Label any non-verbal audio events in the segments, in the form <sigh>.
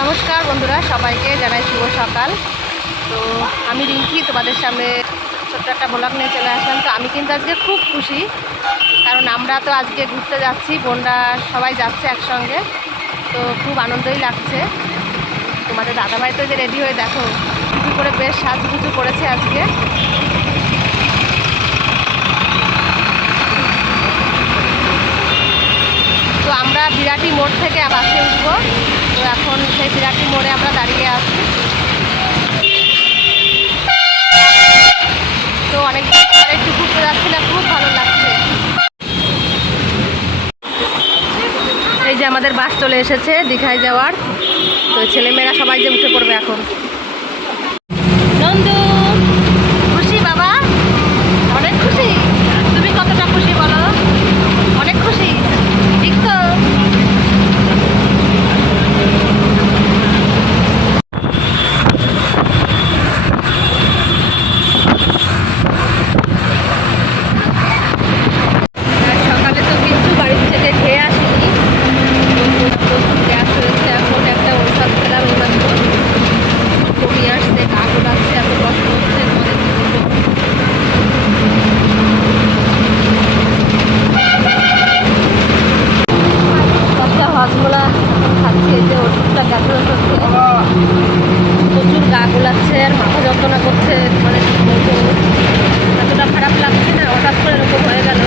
নমস্কার বন্ধুরা, সবাইকে জানাই শুভ সকাল। তো আমি রিঙ্কি, তোমাদের সামনে ছোট্ট একটা ব্লগ নিয়ে চলে আসলাম। তো আমি কিন্তু আজকে খুব খুশি, কারণ আমরা তো আজকে ঘুরতে যাচ্ছি, বোনরা সবাই যাচ্ছে একসঙ্গে। তো খুব আনন্দই লাগছে। তোমাদের দাদাভাই তো যে রেডি হয়ে দেখো করে বেশ সাজগুজু করেছে আজকে তো আমরা বিরাটি মোড় থেকে বাসে উঠবো। তো এখন সেই বিরাটি মোড়ে আমরা দাঁড়িয়ে আছি। তো অনেক একটু ঘুরতে যাচ্ছি না, খুব ভালো লাগছে। এই যে আমাদের বাস চলে এসেছে দীঘায় যাওয়ার। তো ছেলেমেয়েরা সবাই যে উঠে পড়বে এখন নন্দু খুশি বাবা অনেক খুশি তুমি কতটা খুশি বলো অনেক খুশি ঠিক তো আর সকালে তো কিছু বাড়ি থেকে খেয়ে আসিনি প্রচুর গ্যাস হয়েছে এখন একটা ঔষধ খেলার ঔষধ কমে আসছে গা গোলাচ্ছে এত কষ্ট হচ্ছে তোমাদের কি বলব। একটা হজমোলা খাচ্ছি এই যে ওষুধটা গ্যাসের ওষুধ খেয়ে। প্রচুর গা গোলাচ্ছে আর মাথা যন্ত্রণা করছে মানে কি বলব এতটা খারাপ লাগছে না হঠাৎ করে এরকম হয়ে গেল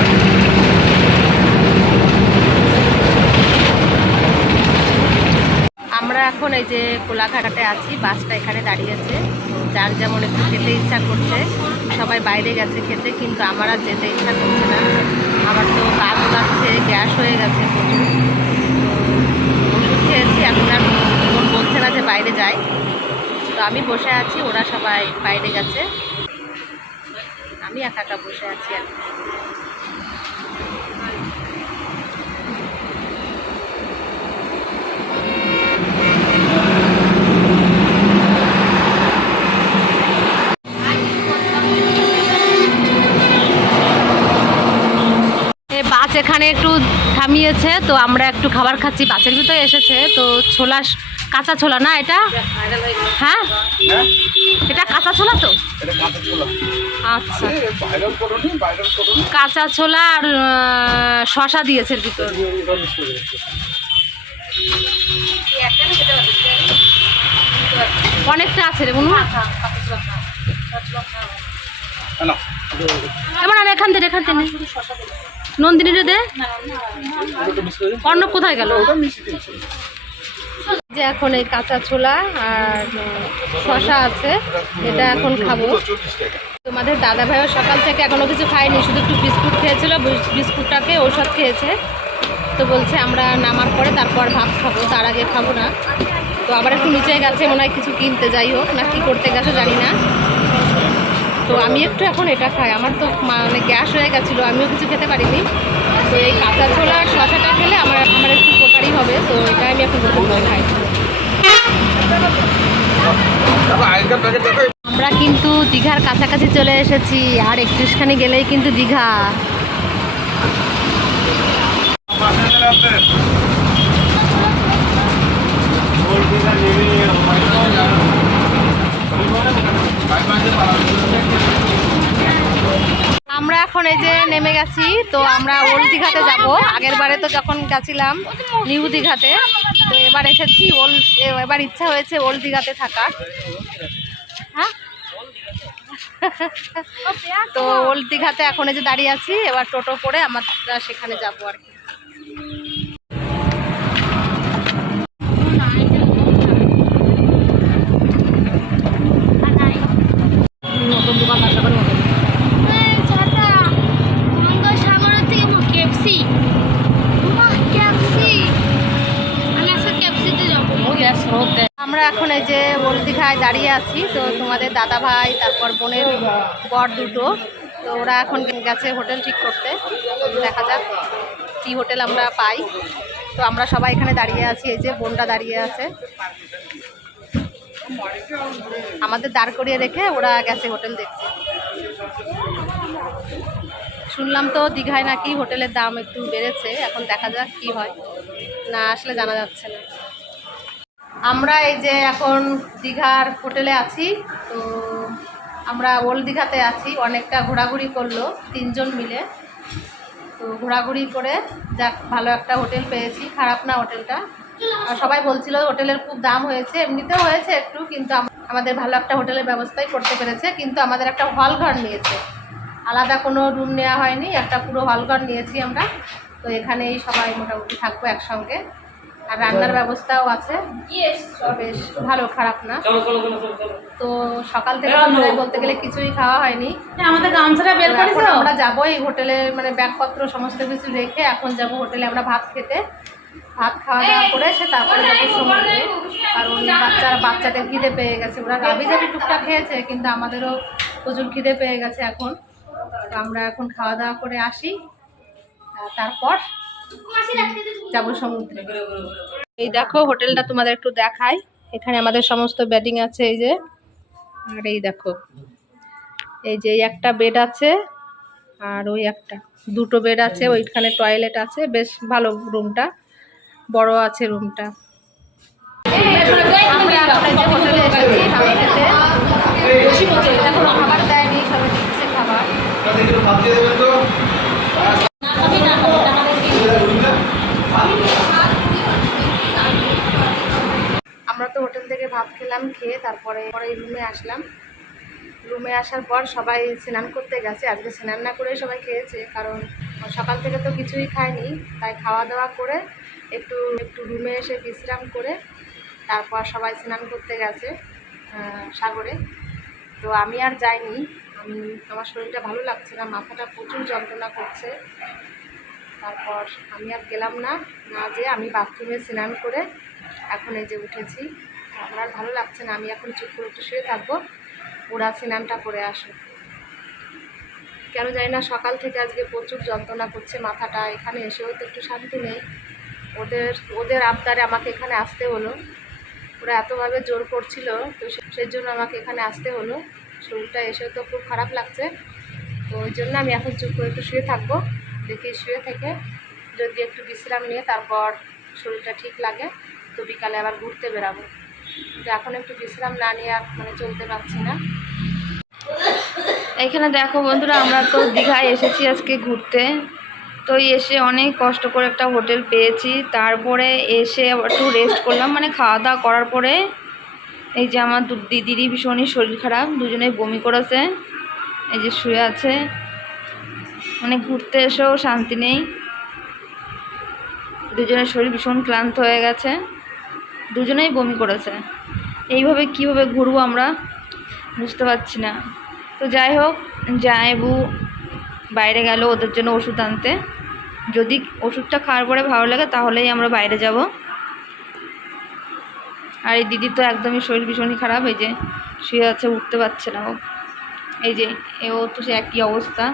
আমরা এখন এই যে কোলাঘাটাতে আছি, বাসটা এখানে দাঁড়িয়েছে যার যেমন একটু খেতে ইচ্ছা করছে, সবাই বাইরে গেছে খেতে, কিন্তু আমার আর যেতে ইচ্ছা করছে না। আমার তো গা গোলাচ্ছে গ্যাস হয়ে গেছে প্রচুর। তো ওষুধ খেয়েছি, এখন আর মন বলছে না যে বাইরে যাই। তো আমি বসে আছি, ওরা সবাই বাইরে গেছে। আমি একা একা বসে আছি আর এখানে একটু থামিয়েছে, তো আমরা একটু খাবার খাচ্ছি। বাসের ভিতরে এসেছে, তো ছোলা কাঁচা ছোলা না এটা? হ্যাঁ? এটা কাঁচা ছোলা তো? আচ্ছা। কাঁচা ছোলা আর শশা দিয়েছে ভিতর। অনেকটা আছে রে আর এখান থেকে এখান থেকে নে। নন্দিনী রে দে। অন্য কোথায় গেল? যে এখন এই কাঁচা ছোলা আর শশা আছে, এটা এখন খাব। তোমাদের দাদা ভাইও সকাল থেকে এখনও কিছু খায়নি, শুধু একটু বিস্কুট খেয়েছিল বিস্কুটটাকে ওষুধ খেয়েছে। তো বলছে আমরা নামার পরে তারপর ভাত খাব, তার আগে খাব না। তো আবার একটু নিচে গেছে, মনে হয় কিছু কিনতে যাই হোক, না কি করতে গেছে জানি না। তো আমি একটু এখন এটা খাই। আমার তো মানে গ্যাস হয়ে গেছিল, আমিও কিছু খেতে পারিনি। তো এই কাঁচা ছোলা শশাটা খেলে আমার আমার একটু উপকারই হবে। তো এটা আমি এখন খাই। আমরা কিন্তু দীঘার কাছাকাছি চলে এসেছি, আর একত্রিশখানি গেলেই কিন্তু দীঘা। আমরা এখন এই যে নেমে গেছি, তো আমরা ওল্ড দীঘাতে যাব। আগের বারে তো যখন গেছিলাম নিউ দীঘাতে তো এবার এসেছি ওল্ড এবার ইচ্ছা হয়েছে ওল্ড দীঘাতে থাকার হ্যাঁ? <laughs> তো ওল্ড দীঘাতে এখন এই যে দাঁড়িয়ে আছি, এবার টোটো করে আমরা সেখানে যাব আর কি। এই যে ওল্ড দীঘায় দাঁড়িয়ে আছি, তো তোমাদের দাদা ভাই, তারপর বোনের বর দুটো, তো ওরা এখন গেছে হোটেল ঠিক করতে। দেখা যাক কি হোটেল আমরা পাই। তো আমরা সবাই এখানে দাঁড়িয়ে আছি, এই যে বোনটা দাঁড়িয়ে আছে। আমাদের দাঁড় করিয়ে রেখে ওরা গেছে হোটেল দেখতে। শুনলাম তো দীঘায় নাকি হোটেলের দাম একটু বেড়েছে, এখন দেখা যাক কি হয়। না আসলে জানা যাচ্ছে না। আমরা এই যে এখন দীঘার হোটেলে আছি, তো আমরা ওল্ড দীঘাতে আছি। অনেকটা ঘোরাঘুরি করল তিনজন মিলে। তো ঘোরাঘুরি করে যাক, ভালো একটা হোটেল পেয়েছি। খারাপ না হোটেলটা। আর সবাই বলছিল হোটেলের খুব দাম হয়েছে। এমনিতেও হয়েছে একটু, কিন্তু আমাদের ভালো একটা হোটেলের ব্যবস্থাই করতে পেরেছে। কিন্তু আমাদের একটা হল ঘর নিয়েছে। আলাদা কোনো রুম নেওয়া হয়নি। একটা পুরো হল ঘর নিয়েছি আমরা। তো এখানেই সবাই মোটামুটি থাকব একসঙ্গে। আর রান্নার ব্যবস্থাও আছে। বেশ ভালো খারাপ না। তো সকাল থেকে বলতে গেলে কিছুই খাওয়া হয়নি। আমাদের গামছাটা বের করেছ? আমরা যাব এই হোটেলে মানে ব্যাগপত্র সমস্ত কিছু রেখে এখন যাব হোটেলে। আমরা ভাত খেতে। ভাত খাওয়া দাওয়া করে সে তারপরে যাব সমুদ্রে। কারণ বাচ্চারা বাচ্চাদের খিদে পেয়ে গেছে। ওরা গাবি যাবি টুকটাক খেয়েছে কিন্তু আমাদেরও প্রচুর খিদে পেয়ে গেছে এখন। তো আমরা এখন খাওয়া দাওয়া করে আসি। তারপর যাব সমুদ্রে এই দেখো হোটেলটা তোমাদের একটু দেখাই এখানে আমাদের সমস্ত ব্যাটিং আছে এই যে আর এই দেখো এই যে একটা বেড আছে আর ওই একটা দুটো বেড আছে ওইখানে টয়লেট আছে বেশ ভালো রুমটা বড় আছে রুমটা হোটেলে এসেছি খাবার খেতে খাবার দেয়নি সবাই দিচ্ছে খাবার আমরা তো হোটেল থেকে ভাত খেলাম, খেয়ে তারপরে পরে রুমে আসলাম। রুমে আসার পর সবাই স্নান করতে গেছে। আজকে স্নান না করে সবাই খেয়েছে, কারণ সকাল থেকে তো কিছুই খায়নি। তাই খাওয়া দাওয়া করে একটু একটু রুমে এসে বিশ্রাম করে তারপর সবাই স্নান করতে গেছে সাগরে। তো আমি আর যাইনি। আমি, আমার শরীরটা ভালো লাগছে না, মাথাটা প্রচুর যন্ত্রণা করছে। তারপর আমি আর গেলাম না না যে আমি বাথরুমে স্নান করে এখন এই যে উঠেছি। আমার আর ভালো লাগছে না। আমি এখন চুপ করে একটু শুয়ে থাকব। ওরা স্নানটা করে আসো কেন জানি না, সকাল থেকে আজকে প্রচুর যন্ত্রণা করছে, মাথাটা এখানে এসেও তো একটু শান্তি নেই। ওদের ওদের আবদারে আমাকে এখানে আসতে হলো। ওরা এতভাবে জোর করছিল, তো সেই জন্য আমাকে এখানে আসতে হলো। শরীরটা এসেও তো খুব খারাপ লাগছে। তো ওই জন্য আমি এখন চুপ করে একটু শুয়ে থাকব। দেখি শুয়ে থেকে যদি একটু বিশ্রাম নিয়ে তারপর শরীরটা ঠিক লাগে, তো বিকালে আবার ঘুরতে বেরাবো। এখন একটু বিশ্রাম না নিয়ে আর মানে চলতে পারছি না। এখানে দেখো বন্ধুরা, আমরা তো দীঘায় এসেছি আজকে ঘুরতে। তো এসে অনেক কষ্ট করে একটা হোটেল পেয়েছি। তারপরে এসে একটু রেস্ট করলাম। মানে খাওয়া দাওয়া করার পরে এই যে আমার দিদিরই ভীষণই শরীর খারাপ, দুজনেই বমি করেছে। এই যে শুয়ে আছে। মানে ঘুরতে এসেও শান্তি নেই। দুজনের শরীর ভীষণ ক্লান্ত হয়ে গেছে। দুজনেই বমি করেছে। এইভাবে কীভাবে ঘুরবো আমরা বুঝতে পারছি না। তো যাই হোক জায়বু বাইরে গেল ওদের জন্য ওষুধ আনতে। যদি ওষুধটা খাওয়ার পরে ভালো লাগে তাহলেই আমরা বাইরে যাব। আর এই দিদির তো একদমই শরীর ভীষণই খারাপ, এই যে শুয়ে আছে, উঠতে পারছে না ও। এই যে এ ও তো সে একই অবস্থা।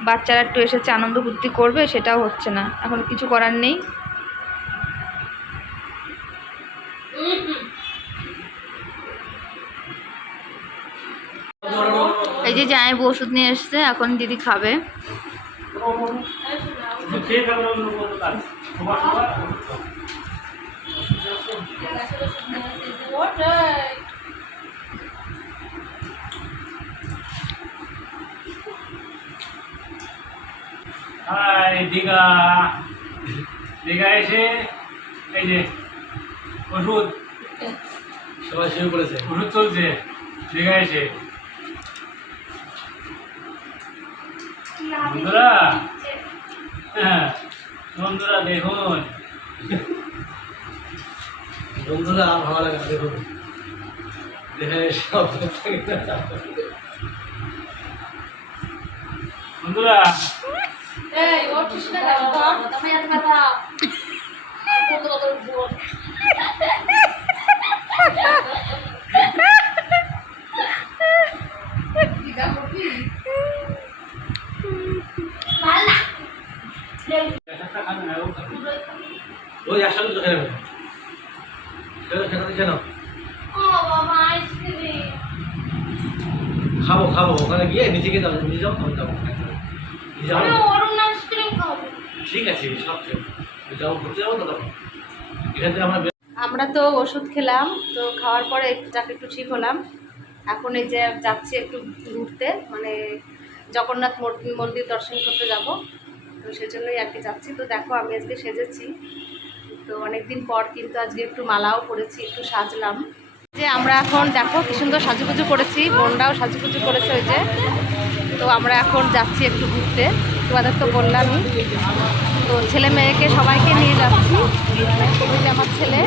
বাচ্চারা একটু এসেছে, আনন্দ ফুর্তি করবে, সেটাও হচ্ছে না। এখন কিছু করার নেই। এই যে জামাইবু ওষুধ নিয়ে এসছে এখন দিদি খাবে। দীঘা। দীঘা এসে এই যে ওষুধ। সবাই শুয়ে পড়েছে। ওষুধ চলছে। দীঘা এসে। বন্ধুরা? হ্যাঁ বন্ধুরা দেখুন। বন্ধুরা আর ভালো লাগে না দেখুন। দেখে সব বন্ধুরা একটা খাবে না ও খাবে। ওই একসাথে তো খেয়ে নেবে খেয়ে নাও, খেতে খেয়ে নাও। খাব খাব গিয়ে দাও নিচে যাও। আমি যাব ঠিক আছে সব ঘুরতে যাব তো তখন এখান থেকে আমরা আমরা তো ওষুধ খেলাম তো খাওয়ার পরে একটু যাকে একটু ঠিক হলাম। এখন এই যে যাচ্ছি একটু ঘুরতে মানে জগন্নাথ মন্দির দর্শন করতে যাব। তো সেজন্যই আর কি যাচ্ছি। তো দেখো আমি আজকে সেজেছি। তো অনেকদিন পর কিন্তু আজকে একটু মালাও পরেছি একটু সাজলাম। যে আমরা এখন দেখো কি সুন্দর সাজুগুজু করেছি বোনরাও সাজুগুজু করেছে ওই যে। তো আমরা এখন যাচ্ছি একটু ঘুরতে। তোমাদের তো বললামই। তো ছেলে মেয়েকে সবাইকে নিয়ে যাচ্ছি। আমার ছেলে।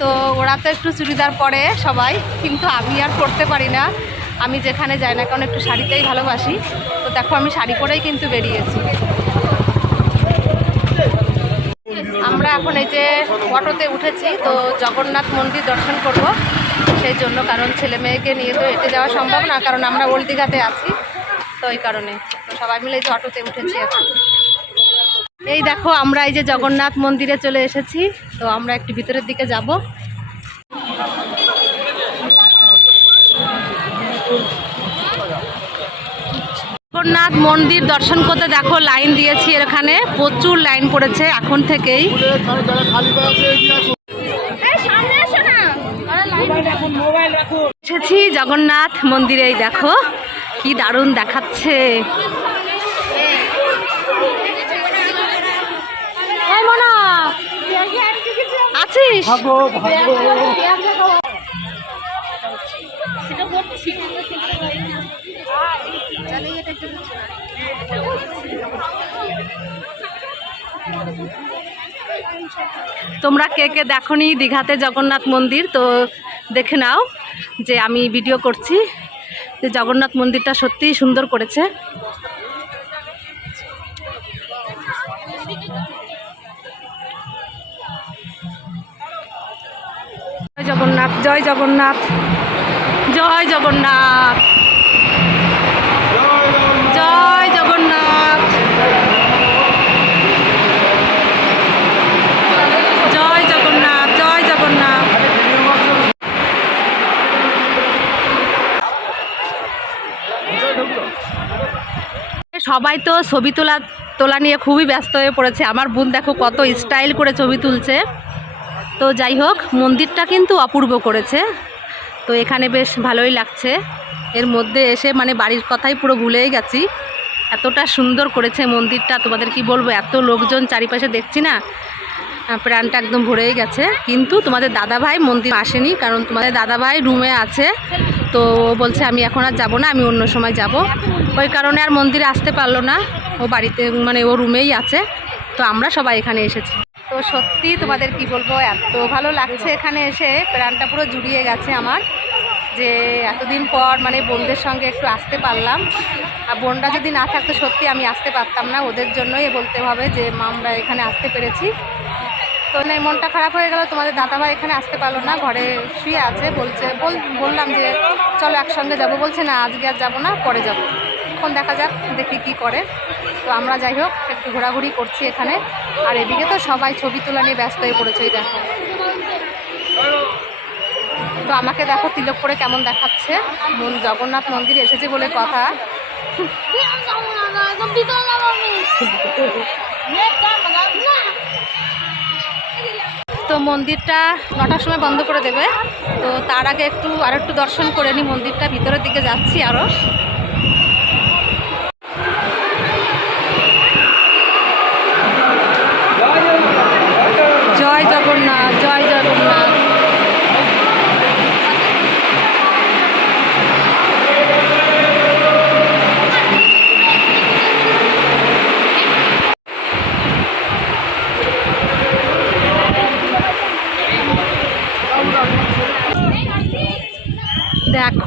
তো ওরা তো একটু চুড়িদার পরে সবাই, কিন্তু আমি আর পরতে পারি না। আমি যেখানে যাই না কারণ একটু শাড়িতেই ভালোবাসি। তো দেখো, আমি শাড়ি পরেই কিন্তু বেরিয়েছি। আমরা এখন এই যে অটোতে উঠেছি, তো জগন্নাথ মন্দির দর্শন করব। সেই জন্য, কারণ ছেলে মেয়েকে নিয়ে তো হেঁটে যাওয়া সম্ভব না, কারণ আমরা ওল্ড আছি, তো ওই কারণে। সবাই মিলে যে অটোতে উঠেছি এখন। এই দেখো, আমরা এই যে জগন্নাথ মন্দিরে চলে এসেছি, তো আমরা একটু ভিতরের দিকে যাব। জগন্নাথ মন্দির দর্শন করতে দেখো, লাইন দিয়েছি এখানে, প্রচুর লাইন পড়েছে এখন থেকেই। এসেছি জগন্নাথ মন্দিরে দেখো কি দারুণ দেখাচ্ছে। আছিস? তোমরা কে কে দেখনি দীঘাতে জগন্নাথ মন্দির তো দেখে নাও যে আমি ভিডিও করছি যে জগন্নাথ মন্দিরটা সত্যিই সুন্দর করেছে। জয় জগন্নাথ জয় জগন্নাথ জয় জগন্নাথ, জয় জগন্নাথ জয় জগন্নাথ জয় জগন্নাথ সবাই তো ছবি তোলা তোলা নিয়ে খুবই ব্যস্ত হয়ে পড়েছে। আমার বোন দেখো কত স্টাইল করে ছবি তুলছে। তো যাই হোক, মন্দিরটা কিন্তু অপূর্ব করেছে। তো এখানে বেশ ভালোই লাগছে। এর মধ্যে এসে মানে বাড়ির কথাই পুরো ভুলেই গেছি। এতটা সুন্দর করেছে মন্দিরটা, তোমাদের কি বলব? এত লোকজন চারিপাশে দেখছি না প্রাণটা একদম ভরেই গেছে। কিন্তু তোমাদের দাদাভাই মন্দির আসেনি, কারণ তোমাদের দাদাভাই রুমে আছে। তো ও বলছে, আমি এখন আর যাব না, আমি অন্য সময় যাব। ওই কারণে আর মন্দিরে আসতে পারল না। ও বাড়িতে মানে ও রুমেই আছে। তো আমরা সবাই এখানে এসেছি। তো সত্যি তোমাদের কি বলব, এত ভালো লাগছে এখানে এসে। প্রাণটা পুরো জুড়িয়ে গেছে আমার, যে এতদিন পর মানে বোনদের সঙ্গে একটু আসতে পারলাম। আর বোনরা যদি না থাকতো, সত্যি আমি আসতে পারতাম না। ওদের জন্যই বলতে হবে যে আমরা এখানে আসতে পেরেছি। তো মনটা খারাপ হয়ে গেল তোমাদের দাদাভাই এখানে আসতে পারল না ঘরে শুয়ে আছে বলছে বল বললাম যে চলো একসঙ্গে যাব। বলছে না আজকে আর যাব না পরে যাব। এখন দেখা যাক দেখি কি করে। তো আমরা যাই হোক একটু ঘোরাঘুরি করছি এখানে। আর এদিকে তো সবাই ছবি তোলা নিয়ে ব্যস্ত হয়ে পড়েছে ওই দেখো। তো আমাকে দেখো তিলক করে কেমন দেখাচ্ছে। মন- জগন্নাথ মন্দির এসেছে বলে কথা। <laughs> তো মন্দিরটা নটার সময় বন্ধ করে দেবে। তো তার আগে একটু আর একটু দর্শন করে নিই মন্দিরটা, ভিতরের দিকে যাচ্ছি আরও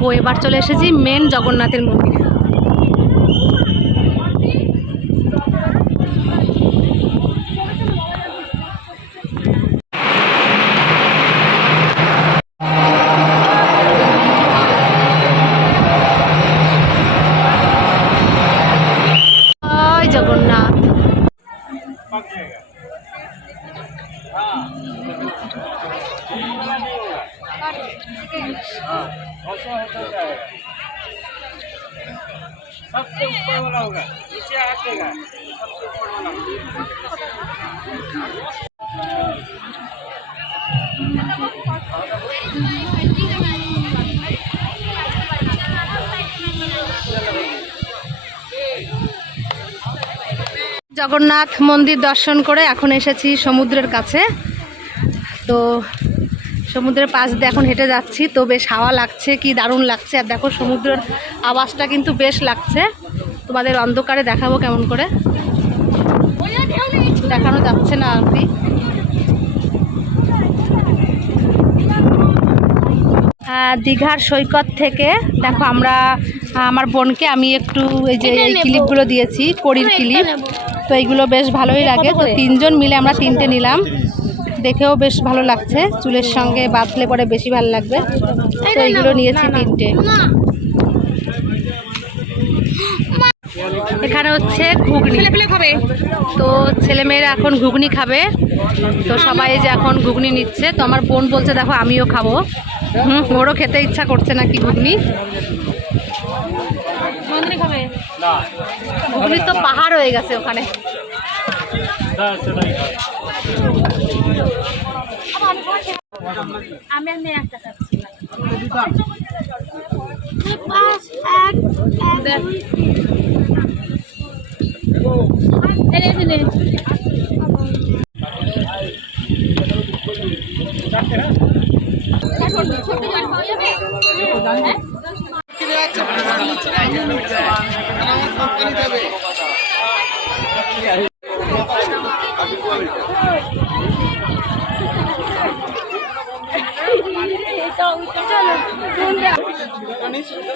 দেখো এবার চলে এসেছি মেন জগন্নাথের মন্দিরে। सबसे ऊपर वाला होगा नीचे জগন্নাথ মন্দির দর্শন করে এখন এসেছি সমুদ্রের কাছে তো সমুদ্রের পাশ দিয়ে এখন হেঁটে যাচ্ছি তো বেশ হাওয়া লাগছে কি দারুণ লাগছে। আর দেখো সমুদ্রের আওয়াজটা কিন্তু বেশ লাগছে। তোমাদের অন্ধকারে দেখাবো কেমন করে। দেখানো যাচ্ছে না আর কি। দীঘার সৈকত থেকে দেখো আমরা আমার বোনকে আমি একটু এই যে এই ক্লিপগুলো দিয়েছি কড়ির ক্লিপ। তো এইগুলো বেশ ভালোই লাগে। তো তিনজন মিলে আমরা তিনটে নিলাম। দেখেও বেশ ভালো লাগছে। চুলের সঙ্গে বাঁধলে পরে বেশি ভালো লাগবে। তো এইগুলো নিয়েছি তিনটে। এখানে হচ্ছে ঘুগনি। খাবে তো ছেলেমেয়েরা এখন ঘুগনি খাবে। তো সবাই যে এখন ঘুগনি নিচ্ছে তো আমার বোন বলছে দেখো আমিও খাব। হুম ওরও খেতে ইচ্ছা করছে নাকি ঘুগনি? না। ঘুগনি তো পাহাড় হয়ে গেছে ওখানে। না। আমি আমি একটা খাচ্ছি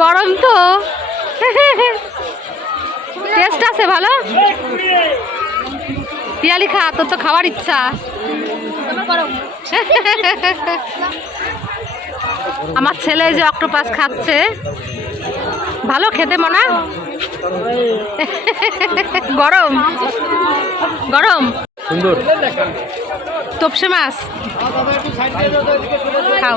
গরম তো। টেস্ট আছে ভালো? পিয়ালি খা, তোর তো খাওয়ার ইচ্ছা। আমার ছেলে যে অক্টোপাস খাচ্ছে। ভালো খেতে, মনা? গরম। গরম। সুন্দর। তপসে মাছ? খাও।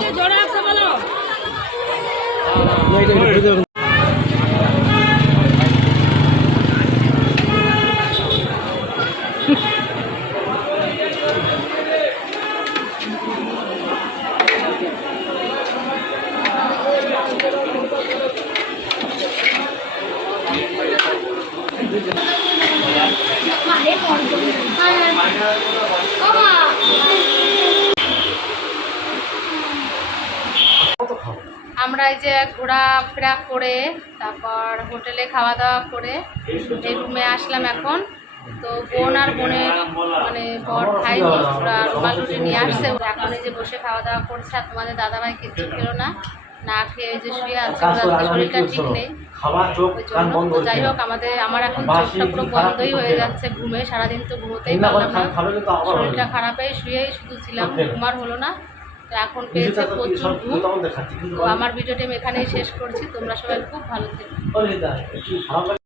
আমরা এই যে ঘোরাফেরা করে, তারপর হোটেলে খাওয়া দাওয়া করে এই রুমে আসলাম এখন, তো বোন আর বোনের মানে বর ভাই ওরা রুমাল রুটি নিয়ে আসছে। এখন এই যে বসে খাওয়া দাওয়া করছে, আর তোমাদের দাদাভাই কিচ্ছু খেলো না। না খেয়ে যে শুয়ে আছে শরীরটা ঠিক নেই। তো যাই হোক, আমাদের, আমার এখন চোখটা পুরো বন্ধই হয়ে যাচ্ছে ঘুমে, সারাদিন তো ঘুমোতেই পারলাম না। শরীরটা খারাপে শুয়েই শুধু ছিলাম. ঘুমার হলো না। তো এখন পেয়েছে প্রচুর আমার ভিডিওটি আমি এখানেই শেষ করছি তোমরা সবাই খুব ভালো থেকো।